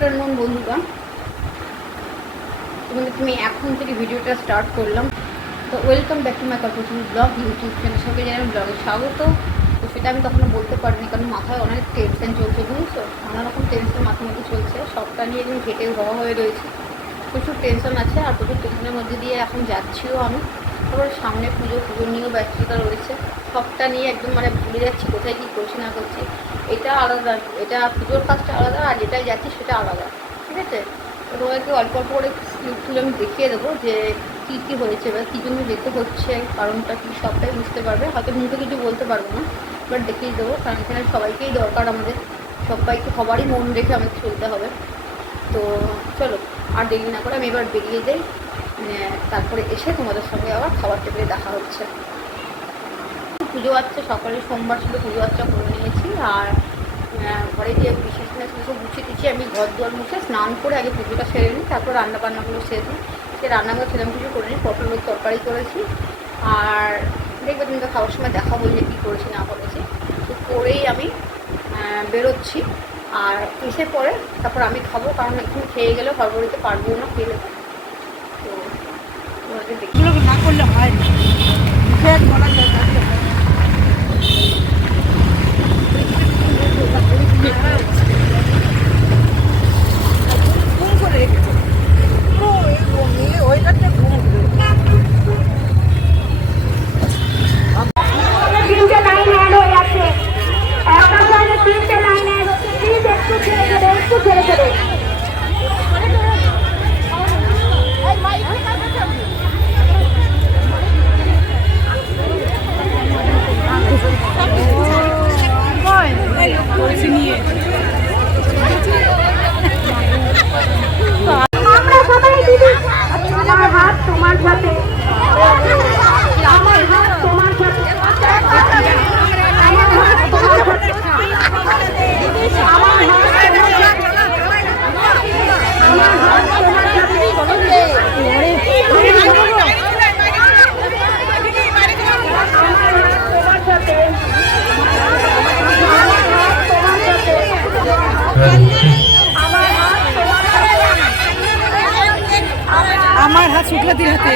Afternoon বন্ধুরা, তুমি এখন থেকে ভিডিওটা স্টার্ট করলাম। তো welcome back to my Kalpataru blog YouTube channel. সবাইকে জানাই ব্লগে স্বাগত। তো সেটা আমি তখনও বলতে পারিনি, কারণ মাথায় অনেক টেনশন চলছে, বুঝছো? নানা রকম টেনশন মাথার মধ্যে চলছে, সবটা নিয়ে আমি ঘেটে হওয়া হয়ে রয়েছি। প্রচুর টেনশন আছে, আর প্রচুর টেনশনের মধ্যে দিয়ে এখন যাচ্ছিও আমি। তারপরে সামনে পুজো নিয়েও ব্যস্ততা রয়েছে, সবটা নিয়ে একদম ভুলে যাচ্ছি কোথায় কী করছি না করছি। এটা আলাদা, এটা পুজোর কাজটা আলাদা, আর যেটাই যাচ্ছি সেটা আলাদা, ঠিক আছে? তো তোমাদেরকে অল্প অল্প করে স্ক্রিপ্ট তুলে আমি দেখিয়ে দেবো যে কী কী হয়েছে বা কী জন্য যেতে হচ্ছে, কারণটা কী সবটাই বুঝতে পারবে। হয়তো মুখে কিছু বলতে পারবো না, বাট দেখিয়ে দেবো, কারণ এখানে সবাইকেই দরকার, আমাদের সবাইকে সবারই মন রেখে আমাদের চলতে হবে। তো চলো আর দেরি না করে আমি এবার বেরিয়ে যাই, তারপরে এসে তোমাদের সঙ্গে আবার খাবার টেবিলে দেখা হচ্ছে। পুজো আচ্ছা সকালে সোমবার ছিল, পুজো আচ্ছা করে নিয়েছি। আর ঘরে যে বিশেষ সব গুছিয়ে দিচ্ছি, আমি ঘর দুয়ার মুছে স্নান করে আগে পুজোটা সেরে নিই, তারপর রান্নাবান্নাগুলো সেরে দিই। সে রান্নাগুলো ছেলেম কিছু করে নিই, পটলের তরকারি করেছি। আর দেখবে তুমি তো খাওয়ার সময় দেখাবো যে কী করেছি না করেছি। তো করেই আমি বেরোচ্ছি, আর এসে পরে তারপর আমি খাবো, কারণ এখন খেয়ে গেলেও হড়বড়িতে পারবো না খেয়ে গেলে। তো দেখি না করলে হয় না, বলা যায় ঘুম করে রেখেছে ওইটাতে ঘুম তিনটে লাইন অ্যাড হয়ে আছে, একটা লাইনে তিনটে লাইন অ্যাড হচ্ছে। প্লিজ একটু ছেড়ে দেবে, একটু ছেড়ে দেবে। আমরা সবাই দিদি, আমার হাত তোমার সাথে, আমার হাত তোমার সাথে, আমার হাত তোমার সাথে, আমার হাত তোমার সাথে, আমার হাত তোমার সাথে, আমার হাত শুক্লাদির হাতে।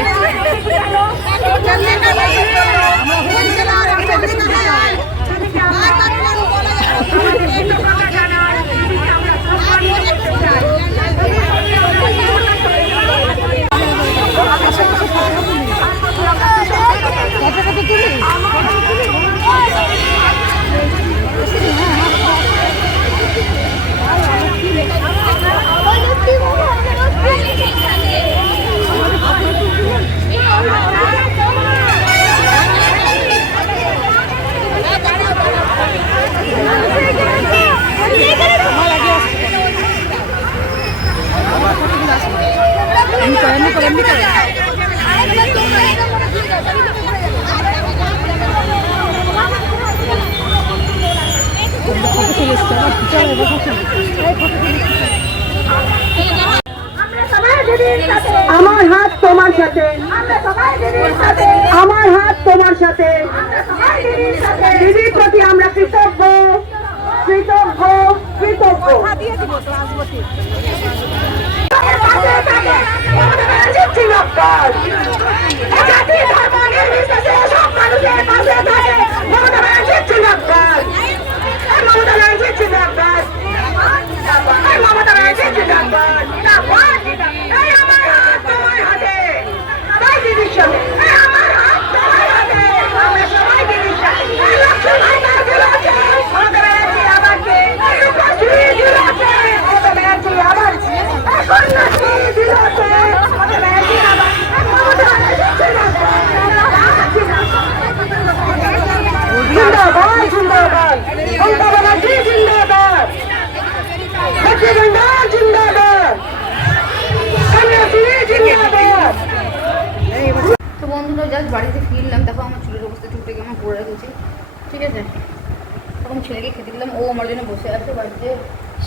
আমার হাত তোমার সাথে, আমার হাত তোমার সাথে। দিদির প্রতি আমরা কৃতজ্ঞ, কৃতজ্ঞ, কৃতজ্ঞ। তো বন্ধুরা জাস্ট বাড়িতে ফিরলাম, দেখো আমার চুলের অবস্থা, চুলটাকে আমার পরে রেখেছি, ঠিক আছে? তখন ছেলেকে খেতে দিলাম, ও আমার জন্য বসে আছে বাড়িতে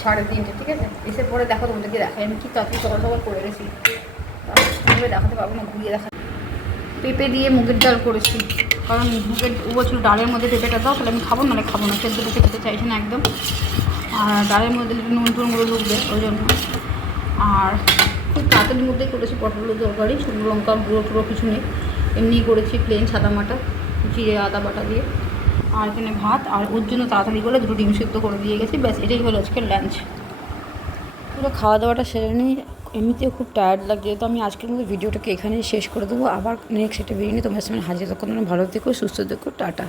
3:30, ঠিক আছে? এসে পরে দেখো তোমাদেরকে দেখাই আমি কি তাড়াতাড়ি সকাল সকাল করে গেছি, দেখাতে পারবো না, ঘুরিয়ে দেখা। পেঁপে দিয়ে মুগের ডাল করেছি, কারণ মুগের ও বলছিল ডালের মধ্যে পেঁপেটা দাও, তাহলে আমি খাবো, নাহলে খাবো না, সেদ্ধ পেঁপে খেতে চাইছি না একদম। আর ডালের মধ্যে একটু নুন টুনগুলো ঢুকবে ওই জন্য। আর খুব তাড়াতাড়ির মধ্যেই করেছি পটলের তরকারি, শুকনো লঙ্কা গুঁড়ো টুড়ো কিছু নেই, এমনি করেছি প্লেন সাদা মাটা জিরে আদা বাটা দিয়ে। আর এখানে ভাত, আর ওর জন্য তাড়াতাড়ি করে 2 ডিম সিদ্ধ করে দিয়ে গেছি, ব্যাস এটাই হলো আজকের লাঞ্চ। পুরো খাওয়া দাওয়াটা সেরে নিই, এমনিতেও খুব টায়ার্ড লাগছে, তো আমি আজকের মধ্যে ভিডিওটাকে এখানেই শেষ করে দেবো। আবার নেক্সট একটা ভিডিও নিয়ে তোমার সামনে হাজির, তখন ভালো থেকো, সুস্থ থেকো, টাটা।